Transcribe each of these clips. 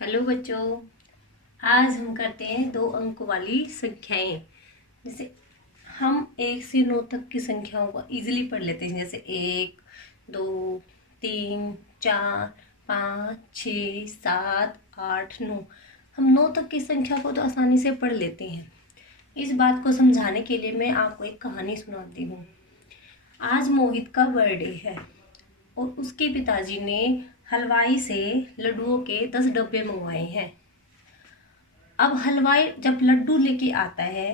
Hello बच्चों। आज हम करते हैं 2 अंक वाली संख्याएं। जैसे हम 1 से 9 तक की संख्याओं को इजीली पढ़ लेते हैं, जैसे 1, 2, 3, 4, 5, 6, 7, 8, 9। हम 9 तक की संख्या को तो आसानी से पढ़ लेते हैं। इस बात को समझाने के लिए मैं आपको एक कहानी सुनाती हूँ। आज मोहित का बर्थडे है और उसके पिताजी ने हलवाई से लड्डुओं के 10 डब्बे मंगवाए हैं। अब हलवाई जब लड्डू लेके आता है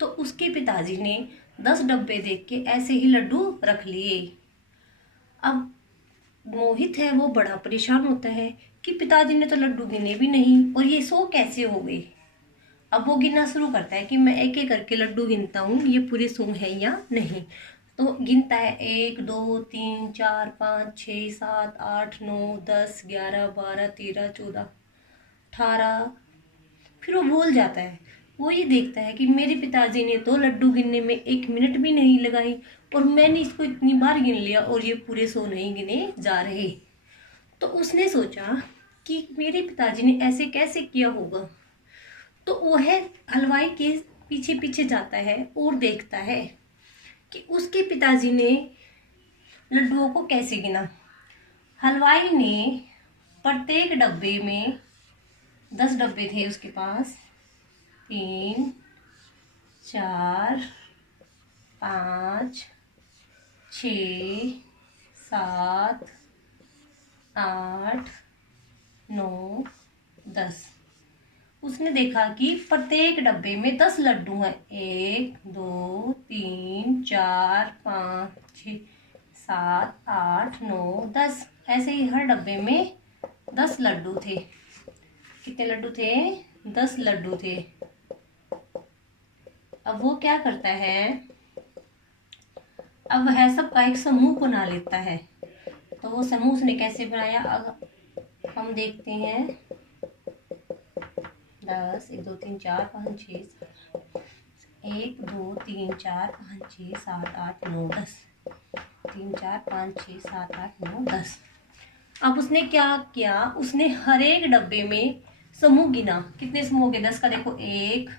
तो उसके पिताजी ने 10 डब्बे देख के ऐसे ही लड्डू रख लिए। अब मोहित है वो बड़ा परेशान होता है कि पिताजी ने तो लड्डू गिने भी नहीं और ये 100 कैसे हो गए। अब वो गिनना शुरू करता है कि मैं एक एक करके लड्डू गिनता हूँ, ये पूरे 100 है या नहीं। तो गिनता है 1, 2, 3, 4, 5, 6, 7, 8, 9, 10, 11, 12, 13, 14, 18। फिर वो भूल जाता है। वो ये देखता है कि मेरे पिताजी ने तो लड्डू गिनने में 1 मिनट भी नहीं लगाई और मैंने इसको इतनी बार गिन लिया और ये पूरे 100 नहीं गिने जा रहे। तो उसने सोचा कि मेरे पिताजी ने ऐसे कैसे किया होगा। तो वह हलवाई के पीछे पीछे जाता है और देखता है कि उसके पिताजी ने लड्डुओं को कैसे गिना। हलवाई ने प्रत्येक डब्बे में 10 डब्बे थे उसके पास, 3, 4, 5, 6, 7, 8, 9, 10। उसने देखा कि प्रत्येक डब्बे में 10 लड्डू हैं। 1, 2, 3, 4, 5, 6, 7, 8, 9, 10। ऐसे ही हर डब्बे में 10 लड्डू थे। कितने लड्डू थे? 10 लड्डू थे। अब वो क्या करता है, अब वह सबका एक समूह बना लेता है। तो वो समूह उसने कैसे बनाया, अब हम देखते हैं। 10, 1, 2, 3, 4, 5, 6, 1, 2, 3, 4, 5, 6, 7, 8, 9, 10। 3, 4, 5, 6, 7, 8, 9, 10। अब उसने क्या किया, उसने हर एक डब्बे में समूह गिना। कितने समूह के? 10 का देखो, 1,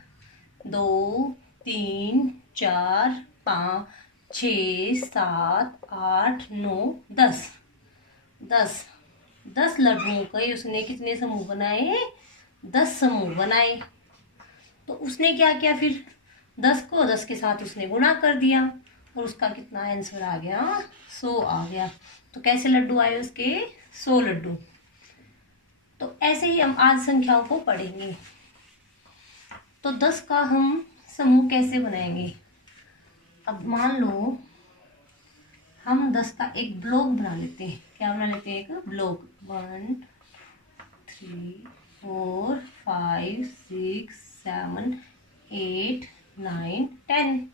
2, 3, 4, 5, 6, 7, 8, 9, 10। 10 लड्डुओं के उसने कितने समूह बनाए? 10 समूह बनाए। तो उसने क्या किया फिर, 10 को 10 के साथ उसने गुणा कर दिया और उसका कितना आंसर आ गया? 100 आ गया। तो कैसे लड्डू आए उसके? 100 लड्डू। तो ऐसे ही हम आज संख्याओं को पढ़ेंगे। तो 10 का हम समूह कैसे बनाएंगे? अब मान लो हम 10 का एक ब्लॉक बना लेते हैं। क्या बना लेते हैं? एक ब्लॉक। 1, 3, 4, 5, 6, 7, 8, 9, 10।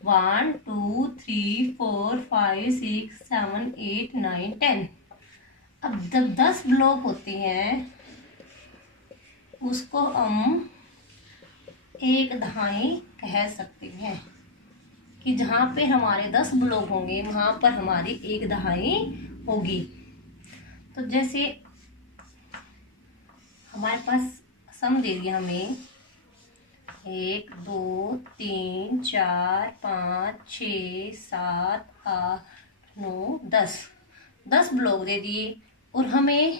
1, 2, 3, 4, 5, 6, 7, 8, 9, 10। अब जब 10 ब्लॉक होते हैं उसको हम एक दहाई कह सकते हैं कि जहाँ पे हमारे 10 ब्लॉक होंगे वहाँ पर हमारी एक दहाई होगी। तो जैसे हमारे पास सम दे दिया हमें 1, 2, 3, 4, 5, 6, 7, 8, 9, 10। 10 ब्लॉक दे दिए और हमें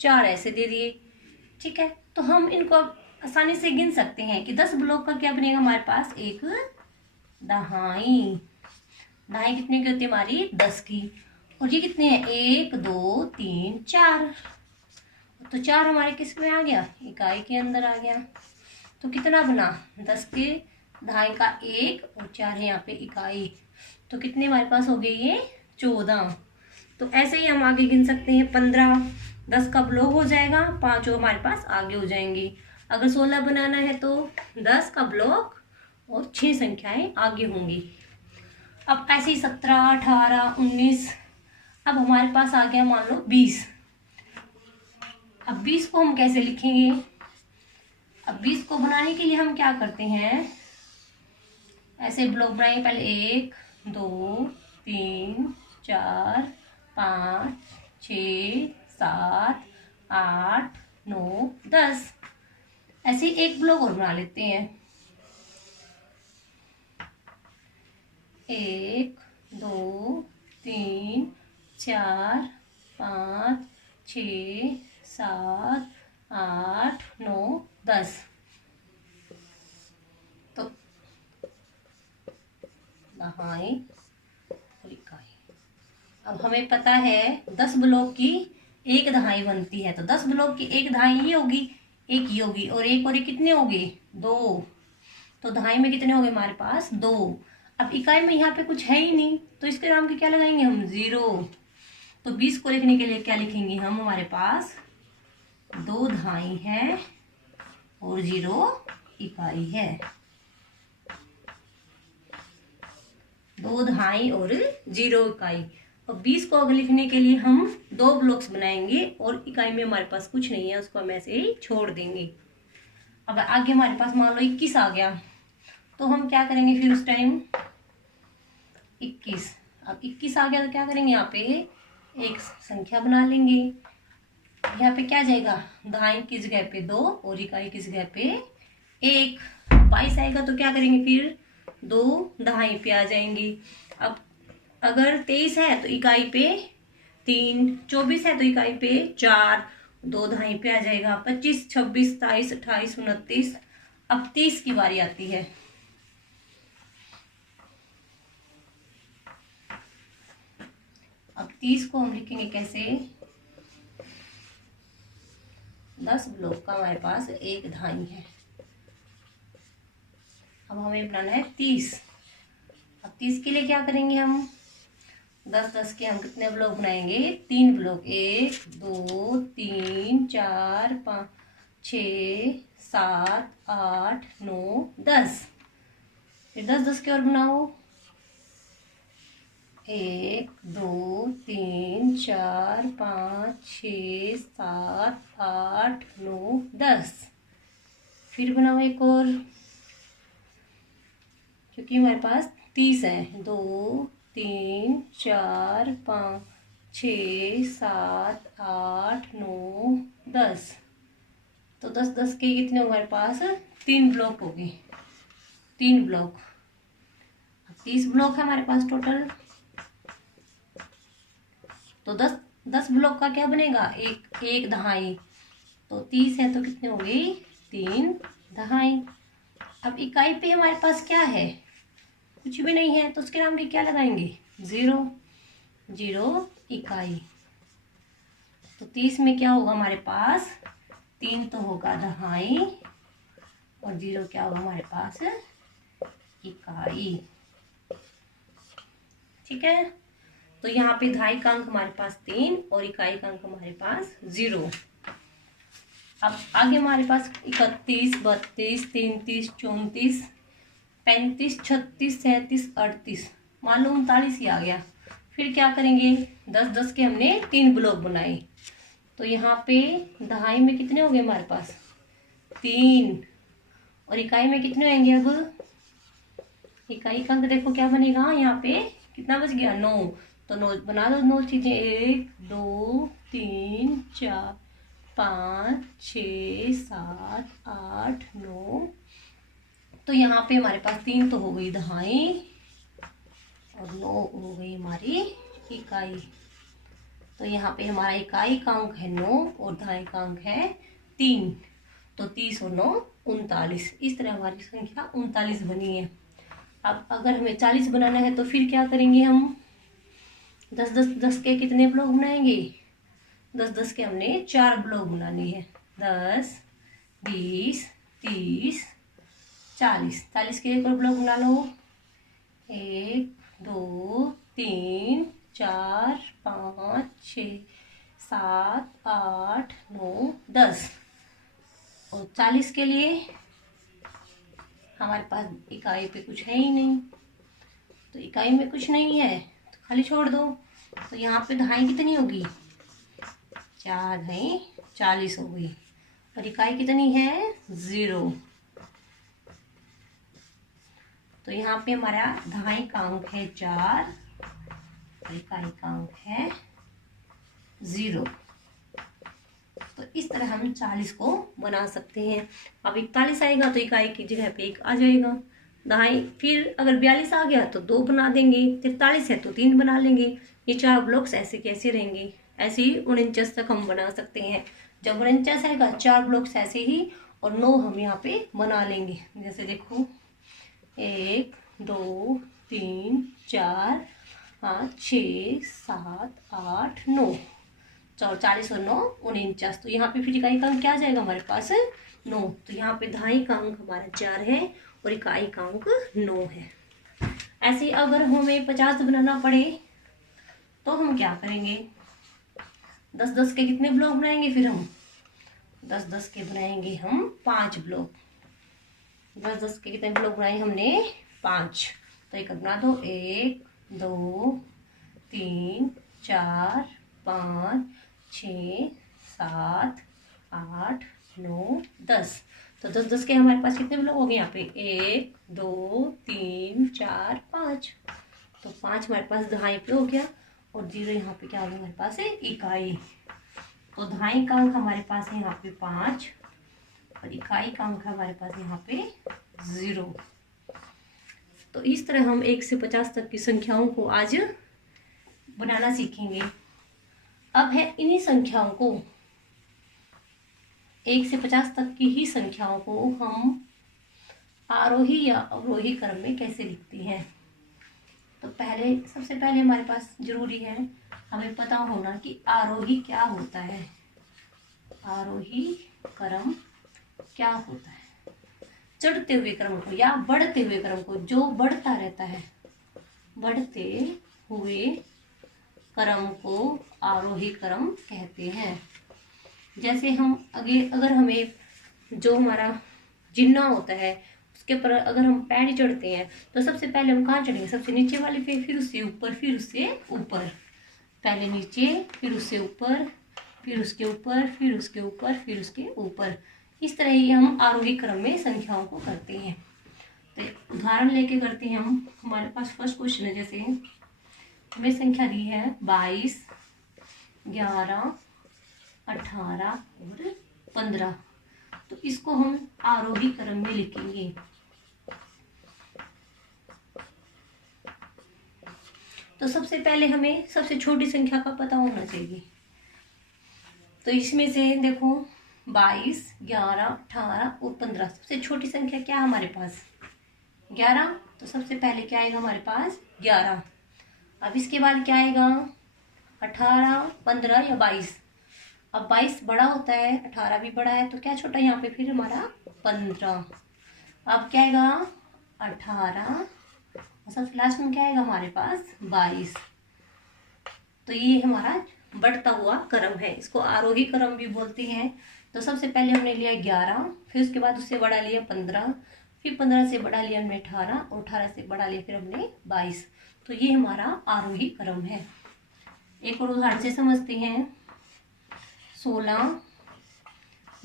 4 ऐसे दे दिए। ठीक है, तो हम इनको आसानी से गिन सकते हैं कि 10 ब्लॉक का क्या बनेगा हमारे पास? एक दहाई। दहाई कितने की होती है हमारी? 10 की। और ये कितने हैं? 1, 2, 3, 4। तो 4 हमारे किस में आ गया? इकाई के अंदर आ गया। तो कितना बना? 10 के दहाई का 1 और 4 है यहाँ पे इकाई। तो कितने हमारे पास हो गए? ये 14। तो ऐसे ही हम आगे गिन सकते हैं। 15 10 का ब्लॉक हो जाएगा, 5 हमारे पास आगे हो जाएंगे। अगर 16 बनाना है तो 10 का ब्लॉक और 6 संख्याएं आगे होंगी। अब ऐसे ही 17, 18, 19। अब हमारे पास आ गया मान लो 20। अब 20 को हम कैसे लिखेंगे? अब 20 को बनाने के लिए हम क्या करते हैं, ऐसे ब्लॉक बनाएंगे। पहले 1, 2, 3, 4, 5, 6, 7, 8, 9, 10। ऐसे ही एक ब्लॉक और बना लेते हैं। 1, 2, 3, 4, 5, 6, 7, 8, 9, 10। तो दहाई और इकाई। अब हमें पता है 10 ब्लॉक की एक दहाई बनती है, तो 10 ब्लॉक की एक दहाई ये होगी, एक ये होगी, और एक कितने हो गए? 2। तो दहाई में कितने हो गए हमारे पास? 2। अब इकाई में यहाँ पे कुछ है ही नहीं, तो इसके नाम की क्या लगाएंगे हम? 0। तो 20 को लिखने के लिए क्या लिखेंगे हम? हमारे पास 2 दहाई है और 0 इकाई है। 2 दहाई और 0 इकाई। और 20 को अगर लिखने के लिए हम 2 ब्लॉक्स बनाएंगे और इकाई में हमारे पास कुछ नहीं है, उसको हम ऐसे ही छोड़ देंगे। अब आगे हमारे पास मान लो 21 आ गया, तो हम क्या करेंगे फिर उस टाइम? 21। अब 21 आ गया तो क्या करेंगे? यहाँ पे एक संख्या बना लेंगे। यहाँ पे क्या जाएगा? दहाई की जगह पे 2 और इकाई की जगह पे 1। 22 आएगा तो क्या करेंगे फिर? 2 दहाई पे आ जाएंगे। अब अगर 23 है तो इकाई पे 3, 24 है तो इकाई पे 4, 2 दहाई पे आ जाएगा। 25, 26, 27, 28, 29। अब 30 की बारी आती है। अब 30 को हम लिखेंगे कैसे? 10 ब्लॉक का हमारे पास एक दहाई है। अब हमें बनाना है 30। अब 30 के लिए क्या करेंगे हम? 10 के हम कितने ब्लॉक बनाएंगे? 3 ब्लॉक। 1, 2, 3, 4, 5, 6, 7, 8, 9, 10। फिर 10 के और बनाओ। 1, 2, 3, 4, 5, 6, 7, 8, 9, 10। फिर बनाओ एक और, क्योंकि हमारे पास 30 है। 2, 3, 4, 5, 6, 7, 8, 9, 10। तो 10 के कितने हमारे पास? 3 ब्लॉक हो गए। 3 ब्लॉक। 30 ब्लॉक है हमारे पास टोटल। तो 10 ब्लॉक का क्या बनेगा? एक दहाई। तो 30 है तो कितने हो गई? 3 दहाई। अब इकाई पे हमारे पास क्या है? कुछ भी नहीं है, तो उसके नाम पे क्या लगाएंगे? 0। 0 इकाई। तो 30 में क्या होगा हमारे पास? 3 तो होगा दहाई और 0 क्या होगा हमारे पास? इकाई। ठीक है। तो यहाँ पे दहाई का अंक हमारे पास 3 और इकाई का अंक हमारे पास 0। अब आगे हमारे पास 31, 32, 33, 34, 35, 36, 37, 38, मान लो 39 ही आ गया। फिर क्या करेंगे? 10 के हमने 3 ब्लॉक बनाए, तो यहाँ पे दहाई में कितने हो गए हमारे पास? 3। और इकाई में कितने होंगे? अब इकाई का अंक देखो क्या बनेगा, यहाँ पे कितना बच गया? 9। तो 9 बना दो। 9 चीजें, 1, 2, 3, 4, 5, 6, 7, 8, 9। तो यहाँ पे हमारे पास 3 तो हो गई दहाई और 9 हो गई हमारी इकाई। तो यहाँ पे हमारा इकाई का अंक है 9 और दहाई का अंक है 3। तो 30 और 9 39। इस तरह हमारी संख्या 39 बनी है। अब अगर हमें 40 बनाना है तो फिर क्या करेंगे हम? 10 के कितने ब्लॉक बनाएंगे? 10 के हमने 4 ब्लॉक बनाने हैं। 10, 20, 30, 40। 40 के एक और ब्लॉक बना लो। 1, 2, 3, 4, 5, 6, 7, 8, 9, 10। और 40 के लिए हमारे पास इकाई पे कुछ है ही नहीं, तो इकाई में कुछ नहीं है तो खाली छोड़ दो। तो यहाँ पे दहाई कितनी होगी? 4 दहाई 40 हो गई और इकाई कितनी है? 0। तो यहाँ पे हमारा दहाई का अंक है 4 और इकाई का अंक है 0। इस तरह हम 40 को बना सकते हैं। अब 41 आएगा तो इकाई की जगह पे 1 आ जाएगा, दाएं। फिर अगर 42 आ गया तो 2 बना देंगे, 43 है तो 3 बना लेंगे। ये 4 ब्लॉक्स ऐसे कैसे रहेंगे, ऐसे ही 49 तक हम बना सकते हैं। जब 49 आएगा 4 ब्लॉक्स ऐसे ही और 9 हम यहाँ पे बना लेंगे। जैसे देखो 1 2 3 4 5 6 7 8 9, 40 और 9 49। तो यहाँ पे फिर इकाई का अंक क्या आ जाएगा हमारे पास 9। तो यहाँ पे दहाई का अंक हमारा 4 है और इकाई का अंक 9 है। ऐसे ही अगर हमें 50 बनाना पड़े तो हम क्या करेंगे, 10-10 के कितने ब्लॉक बनाएंगे, फिर हम 10-10 के बनाएंगे हम 5 ब्लॉक। 10-10 के कितने ब्लॉक बनाए हमने 5। तो एक बना दो, 1 2 3 4 5 6 7 8 9 10। तो 10-10 के हमारे पास कितने ब्लॉक हो गए यहाँ पे, 1 2 3 4 5। तो 5 हमारे पास दहाई पे हो गया और 0 यहाँ पे क्या हो गया हमारे पास है इकाई। तो दहाई का अंक हमारे पास है यहाँ पे 5 और इकाई का अंक हमारे पास यहाँ पे 0। तो इस तरह हम 1 से 50 तक की संख्याओं को आज बनाना सीखेंगे। अब है इन्हीं संख्याओं को, 1 से 50 तक की ही संख्याओं को हम आरोही या अवरोही क्रम में कैसे लिखते हैं। तो सबसे पहले हमारे पास जरूरी है हमें पता होना कि आरोही क्या होता है। आरोही क्रम क्या होता है, चढ़ते हुए क्रम को या बढ़ते हुए क्रम को, जो बढ़ता रहता है, बढ़ते हुए क्रम को आरोही क्रम कहते हैं। जैसे हम अगर हमें जो हमारा जिन्ना होता है उसके ऊपर अगर हम पैर चढ़ते हैं तो सबसे पहले हम कहाँ चढ़ेंगे, सबसे नीचे वाले पे, फिर उससे ऊपर, फिर उससे ऊपर, पहले नीचे फिर उससे ऊपर, फिर उसके ऊपर, फिर उसके ऊपर, फिर उसके ऊपर। इस तरह ही हम आरोही क्रम में संख्याओं को करते हैं। तो उदाहरण लेके करते हैं हम। हमारे पास फर्स्ट क्वेश्चन है, जैसे हमें संख्या दी है 22 11 18 और 15। तो इसको हम आरोही क्रम में लिखेंगे। तो सबसे पहले हमें सबसे छोटी संख्या का पता होना चाहिए। तो इसमें से देखो 22 11 18 और 15, सबसे छोटी संख्या क्या है हमारे पास 11। तो सबसे पहले क्या आएगा हमारे पास 11। अब इसके बाद क्या आएगा 18 15 या 22। अब 22 बड़ा होता है, 18 भी बड़ा है, तो क्या छोटा यहाँ पे फिर हमारा 15। अब क्या आएगा 18 और सबसे लास्ट में क्या आएगा हमारे पास 22। तो ये हमारा बढ़ता हुआ क्रम है, इसको आरोही क्रम भी बोलते हैं। तो सबसे पहले हमने लिया 11, फिर उसके बाद उससे बड़ा लिया 15, फिर 15 से बड़ा लिया हमने 18 और 18 से बड़ा लिया फिर हमने 22। तो ये हमारा आरोही क्रम है। एक और उदाहरण से समझते हैं। 16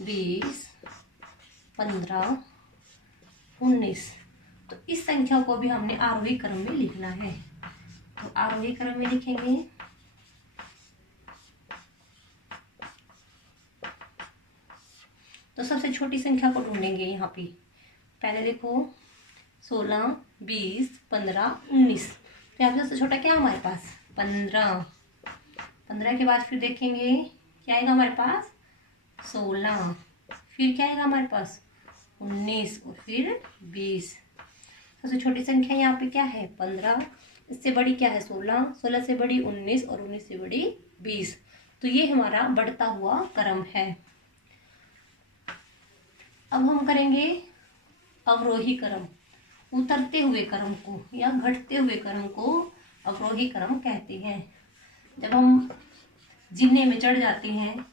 20 15 19। तो इस संख्या को भी हमने आरोही क्रम में लिखना है। तो आरोही क्रम में लिखेंगे। तो सबसे छोटी संख्या को ढूंढेंगे यहाँ पे। पहले देखो 16 20 15 19। तो यहाँ पे सबसे छोटा क्या है हमारे पास 15। 15 के बाद फिर देखेंगे क्या आएगा हमारे पास 16, फिर क्या आएगा हमारे पास 19 और फिर 20। सबसे छोटी संख्या यहाँ पे क्या है 15, इससे बड़ी क्या है 16, 16 से बड़ी 19 और 19 से बड़ी 20। तो ये हमारा बढ़ता हुआ क्रम है। अब हम करेंगे अवरोही क्रम। उतरते हुए क्रम को या घटते हुए क्रम को अवरोही क्रम कहते हैं। जब हम जिन्ने में चढ़ जाते हैं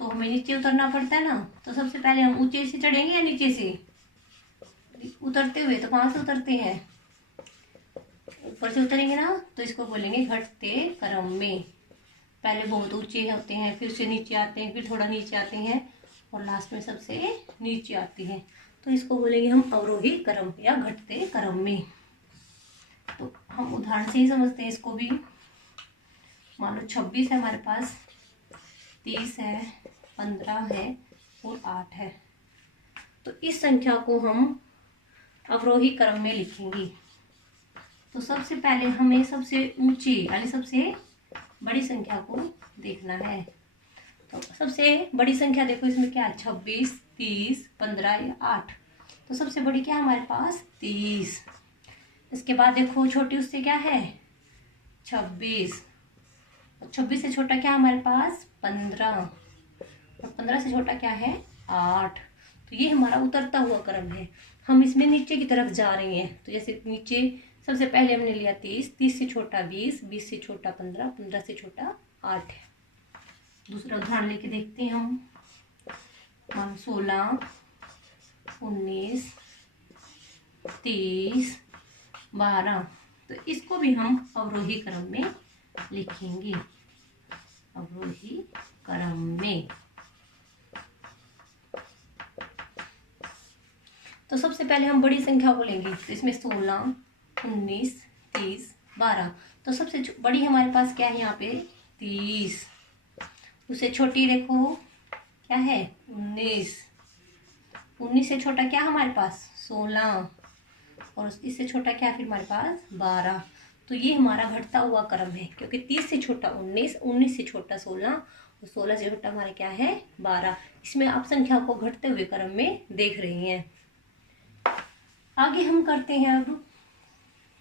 तो हमें नीचे उतरना पड़ता है ना। तो सबसे पहले हम ऊंचे से चढ़ेंगे या नीचे से, उतरते हुए तो कहाँ से उतरते हैं ऊपर से उतरेंगे ना। तो इसको बोलेंगे घटते क्रम में। पहले बहुत ऊंचे होते हैं, फिर से नीचे आते हैं, फिर थोड़ा नीचे आते हैं और लास्ट में सबसे नीचे आती है। तो इसको बोलेंगे हम अवरोही क्रम या घटते क्रम में। तो हम उदाहरण से ही समझते हैं इसको भी। मान लो 26 है हमारे पास, 30 है, 15 है और 8 है। तो इस संख्या को हम अवरोही क्रम में लिखेंगे। तो सबसे पहले हमें सबसे ऊंची यानी सबसे बड़ी संख्या को देखना है। तो सबसे बड़ी संख्या देखो इसमें क्या है, 26, 30, 15 या 8। तो सबसे बड़ी क्या है हमारे पास, 30। इसके बाद देखो छोटी उससे क्या है, 26। और 26 से छोटा क्या है हमारे पास, 15। और 15 से छोटा क्या है, 8। तो ये हमारा उतरता हुआ क्रम है। हम इसमें नीचे की तरफ जा रहे हैं। तो जैसे नीचे सबसे पहले हमने लिया 30, 30 से छोटा 20, 20 से छोटा 15, 15 से छोटा 8 है। दूसरा उदाहरण लेके देखते हैं हम 16, 19, 30, 12। तो इसको भी हम अवरोही क्रम में लिखेंगे, अवरोही क्रम में। तो सबसे पहले हम बड़ी संख्या को लेंगे। तो इसमें 16, 19, 30, 12। तो सबसे बड़ी हमारे पास क्या है यहाँ पे, 30। उससे छोटी देखो क्या है, 19। 19 से छोटा क्या हमारे पास, 16। और इससे छोटा क्या है फिर हमारे पास, 12। तो ये हमारा घटता हुआ क्रम है, क्योंकि 30 से छोटा 19, 19 से छोटा 16 और 16 से छोटा हमारा क्या है, 12। इसमें आप संख्या को घटते हुए क्रम में देख रही हैं। आगे हम करते हैं अब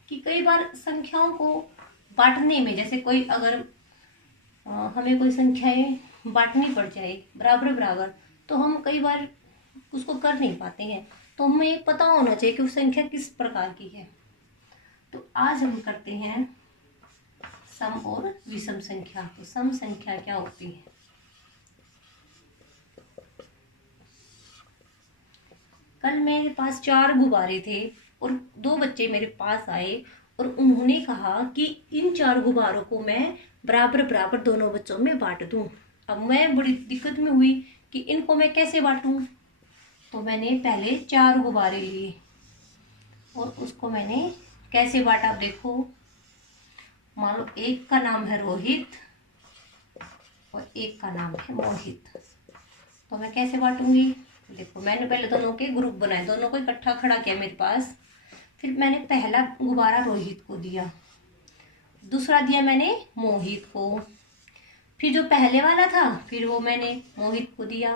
कि कई बार संख्याओं को बांटने में, जैसे कोई अगर हमें कोई संख्याएं बांटनी पड़ जाए बराबर बराबर, तो हम कई बार उसको कर नहीं पाते हैं। तो हमें पता होना चाहिए कि वो संख्या किस प्रकार की है। तो आज हम करते हैं सम और विषम संख्या। तो सम संख्या क्या होती है, कल मेरे पास 4 गुब्बारे थे और 2 बच्चे मेरे पास आए और उन्होंने कहा कि इन 4 गुब्बारों को मैं बराबर बराबर दोनों बच्चों में बांट दूं। अब मैं बड़ी दिक्कत में हुई कि इनको मैं कैसे बांटूं। तो मैंने पहले 4 गुब्बारे लिए और उसको मैंने कैसे बांटा, देखो मान लो एक का नाम है रोहित और एक का नाम है मोहित। तो मैं कैसे बांटूंगी, देखो मैंने पहले दोनों के ग्रुप बनाए, दोनों को इकट्ठा खड़ा किया मेरे पास। फिर मैंने पहला गुब्बारा रोहित को दिया, दूसरा दिया मैंने मोहित को, फिर जो पहले वाला था फिर वो मैंने मोहित को दिया,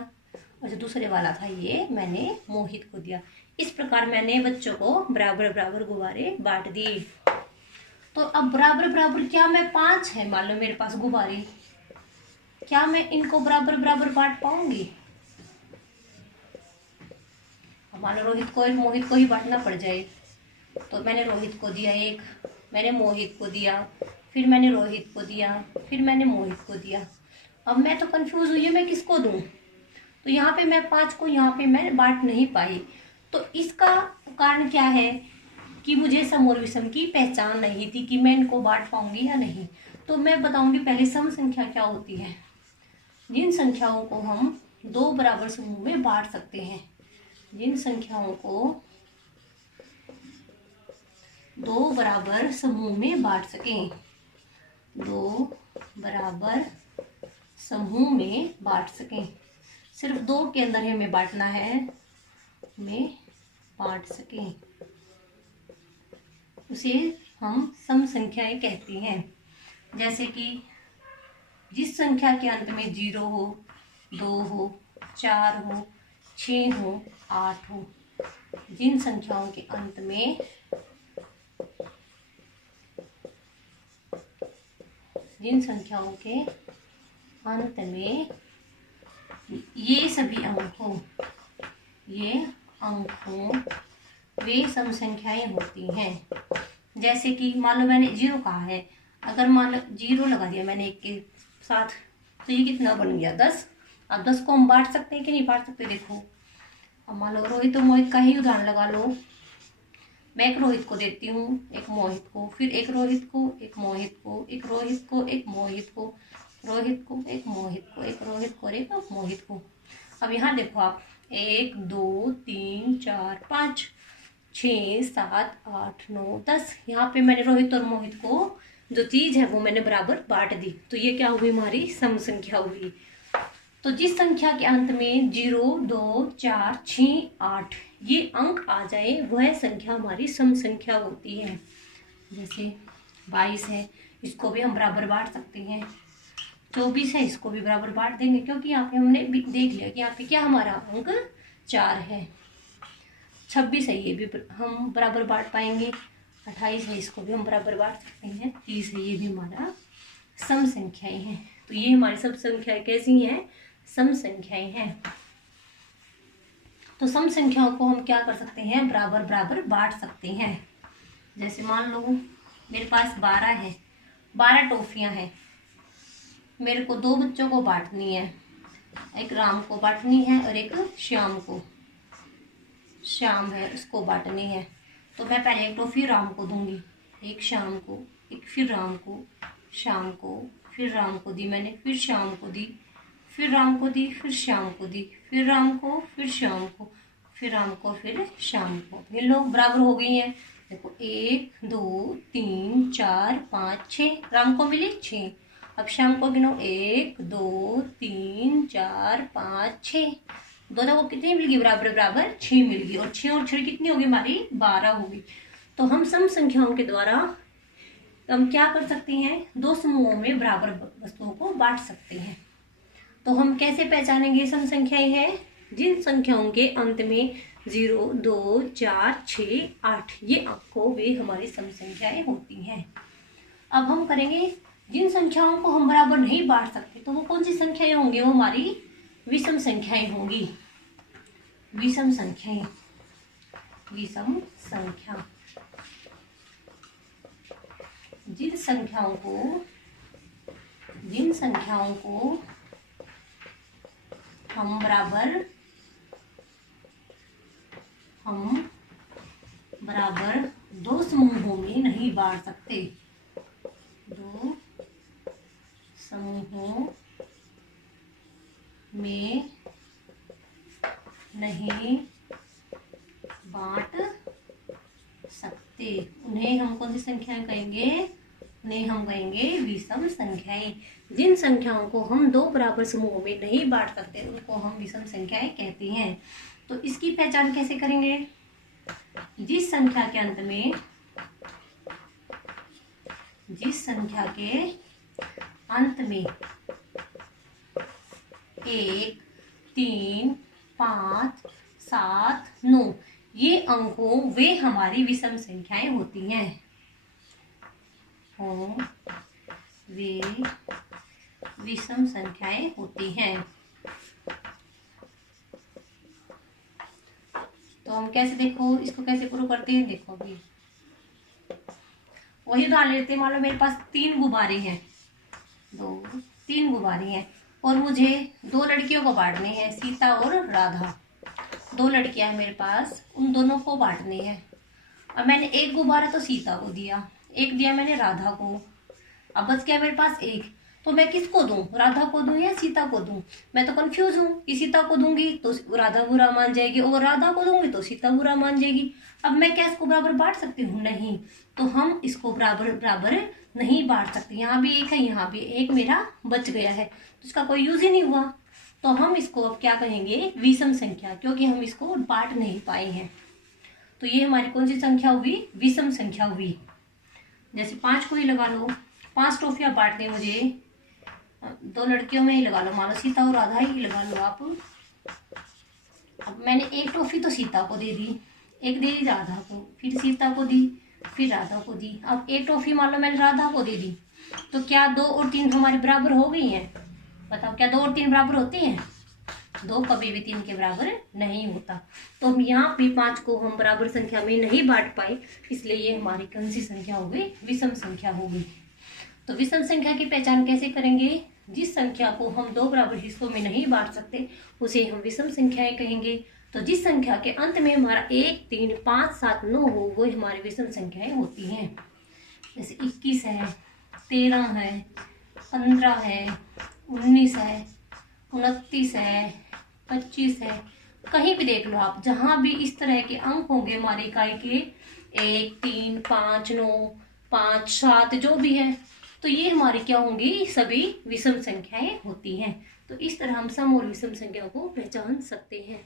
और जो दूसरे वाला था ये मैंने मोहित को दिया। इस प्रकार मैंने बच्चों को बराबर बराबर गुब्बारे बांट दिए। तो अब बराबर बराबर क्या मैं 5 है मान लो मेरे पास गुब्बारे, क्या मैं इनको बराबर बराबर बांट पाऊंगी। मान लो रोहित को और मोहित को ही बांटना पड़ जाए। तो मैंने रोहित को दिया एक, मैंने मोहित को दिया, फिर मैंने रोहित को दिया, फिर मैंने मोहित को दिया। अब मैं तो कंफ्यूज हुई है मैं किसको दूं। तो यहाँ पे मैं 5 को यहाँ पे मैं बांट नहीं पाई। तो इसका कारण क्या है कि मुझे सम और विषम की पहचान नहीं थी कि मैं इनको बांट पाऊंगी या नहीं। तो मैं बताऊंगी पहले सम संख्या क्या होती है। जिन संख्याओं को हम 2 बराबर समूह में बांट सकते हैं, जिन संख्याओं को 2 बराबर समूह में बांट सकें, 2 बराबर समूह में बांट सकें, सिर्फ 2 के अंदर हमें बांटना है, हमें बांट सकें, उसे हम सम संख्याएं कहते हैं। जैसे कि जिस संख्या के अंत में 0 हो, 2 हो, 4 हो, 6 हो, 8 हो, जिन संख्याओं के अंत में ये सभी अंक हो, ये अंक हो, वे सम संख्याएं होती हैं। जैसे कि मान लो मैंने 0 कहा है, अगर मान लो 0 लगा दिया मैंने एक के साथ, तो ये कितना बन गया, 10। अब 10 को हम बांट सकते हैं कि नहीं बांट सकते, देखो अब मान लो रोहित और मोहित का ही उदाहरण लगा लो। मैं एक रोहित को देती हूँ, एक मोहित को, फिर एक रोहित को, एक मोहित को, एक रोहित को, एक मोहित को, रोहित को, एक मोहित को, एक रोहित को और एक मोहित को। अब यहाँ देखो आप 1 2 3 4 5 6 7 8 9 10, यहाँ पे मैंने रोहित और मोहित को जो चीज है वो मैंने बराबर बांट दी। तो ये क्या हुई, हमारी सम संख्या हुई। तो जिस संख्या के अंत में 0, 2, 4, 6, 8 ये अंक आ जाए वह संख्या हमारी सम संख्या होती है। जैसे 22 है, इसको भी हम बराबर बांट सकते हैं। 24 है, इसको भी बराबर बांट देंगे, क्योंकि यहाँ पे हमने भी देख लिया कि यहाँ पे क्या हमारा अंक 4 है। 26 है, ये भी हम बराबर बांट पाएंगे। 28 है, इसको भी हम बराबर बांट सकते हैं। 30 है, ये भी हमारा सम संख्याएं हैं। तो ये हमारी सब संख्याएं कैसी हैं? सम संख्याएं हैं। तो सम संख्याओं को हम क्या कर सकते हैं? बराबर बराबर बांट सकते हैं। जैसे मान लो मेरे पास 12 है, 12 टॉफियां हैं, मेरे को 2 बच्चों को बांटनी है, एक राम को बांटनी है और एक श्याम को। श्याम है, उसको बांटनी है, तो मैं पहले एक टॉफी राम को दूंगी, एक श्याम को, एक फिर राम को, श्याम को, फिर राम को दी मैंने, फिर श्याम को दी, फिर राम को दी, फिर श्याम को दी, फिर राम को, फिर श्याम को, फिर राम को, फिर श्याम को। ये लोग बराबर हो गई हैं। देखो 1, 2, 3, 4, 5, 6 राम को मिली 6। अब श्याम को गिनो 1, 2, 3, 4, 5, 6। दोनों को कितनी मिल गई? बराबर बराबर 6 मिल गई। और 6 और 6 कितनी होगी? हमारी 12 होगी। तो हम सम संख्याओं के द्वारा हम क्या कर सकते हैं? 2 समूहों में बराबर वस्तुओं को बांट सकते हैं। तो हम कैसे पहचानेंगे सम संख्याएं हैं? जिन संख्याओं के अंत में 0, 2, 4, 6, 8 ये अंक हो वे हमारी सम संख्याएं होती हैं। अब हम करेंगे जिन संख्याओं को हम बराबर नहीं बांट सकते, तो वो कौन सी संख्याएं होंगी? वो हमारी विषम संख्याएं होंगी। विषम संख्याएं, विषम संख्या जिन संख्याओं को हम बराबर 2 समूहों में नहीं बांट सकते। 2 समूहों में नहीं बांट सकते, उन्हें हम कौन सी संख्याएं कहेंगे? उन्हें हम कहेंगे विषम संख्याएं। जिन संख्याओं को हम 2 बराबर समूहों में नहीं बांट सकते उनको हम विषम संख्याएं कहते हैं। तो इसकी पहचान कैसे करेंगे? जिस संख्या के अंत में 1, 3, 5, 7, 9 ये अंक हो वे हमारी विषम संख्याएं होती हैं। वे विषम संख्याएं होती हैं। तो हम कैसे देखो इसको कैसे प्रूव करते हैं? देखो अभी वही उदाहरण लेते हैं। मान लो मेरे पास 3 गुब्बारे हैं, 3 गुब्बारे हैं और मुझे 2 लड़कियों को बांटने हैं, सीता और राधा। 2 लड़कियां हैं मेरे पास, उन दोनों को बांटने हैं। अब मैंने एक गुब्बारा तो सीता को दिया, एक दिया मैंने राधा को, अब बच गया मेरे पास एक। तो मैं किसको दूं? राधा को दूं या सीता को दूं? मैं तो कंफ्यूज हूं कि सीता को दूंगी तो राधा बुरा मान जाएगी और राधा को दूंगी तो सीता बुरा मान जाएगी। अब मैं क्या इसको बराबर बांट सकती हूँ? नहीं। तो हम इसको बराबर बराबर नहीं बांट सकते। यहाँ भी एक है, यहाँ भी एक मेरा बच गया है, तो इसका कोई यूज ही नहीं हुआ। तो हम इसको अब क्या कहेंगे? विषम संख्या, क्योंकि हम इसको बांट नहीं पाए हैं। तो ये हमारी कौन सी संख्या हुई? विषम संख्या हुई। जैसे 5 को ही लगा लो, 5 टॉफियां बांटने मुझे, 2 लड़कियों में ही लगा लो, मान लो सीता और राधा ही लगा लो आप। अब मैंने एक टॉफी तो सीता को दे दी, एक दे दी राधा को, फिर सीता को दी, फिर राधा को दी। अब एक टॉफी मान लो मैंने राधा को दे दी, तो क्या 2 और 3 हमारे बराबर हो गई हैं? बताओ, क्या 2 और 3 बराबर होते हैं? 2 कभी भी 3 के बराबर नहीं होता। तो हम यहाँ पे 5 को हम बराबर संख्या में नहीं बांट पाए, इसलिए ये हमारी कौन सी संख्या हो गई? विषम संख्या हो गई। तो विषम संख्या की पहचान कैसे करेंगे? जिस संख्या को हम 2 बराबर हिस्सों में नहीं बांट सकते उसे हम विषम संख्याएं कहेंगे। तो जिस संख्या के अंत में हमारा 1, 3, 5, 7, 9 हो वो हमारी विषम संख्याएं होती हैं। जैसे 21 है, 13 है, 15 है, 19 है, 29 है, 25 है, कहीं भी देख लो आप, जहां भी इस तरह के अंक होंगे हमारी इकाई के 1, 3, 5, 9, 5, 7 जो भी है, तो ये हमारी क्या होंगी? सभी विषम संख्याएं होती हैं। तो इस तरह हम सम और विषम संख्या को पहचान सकते हैं।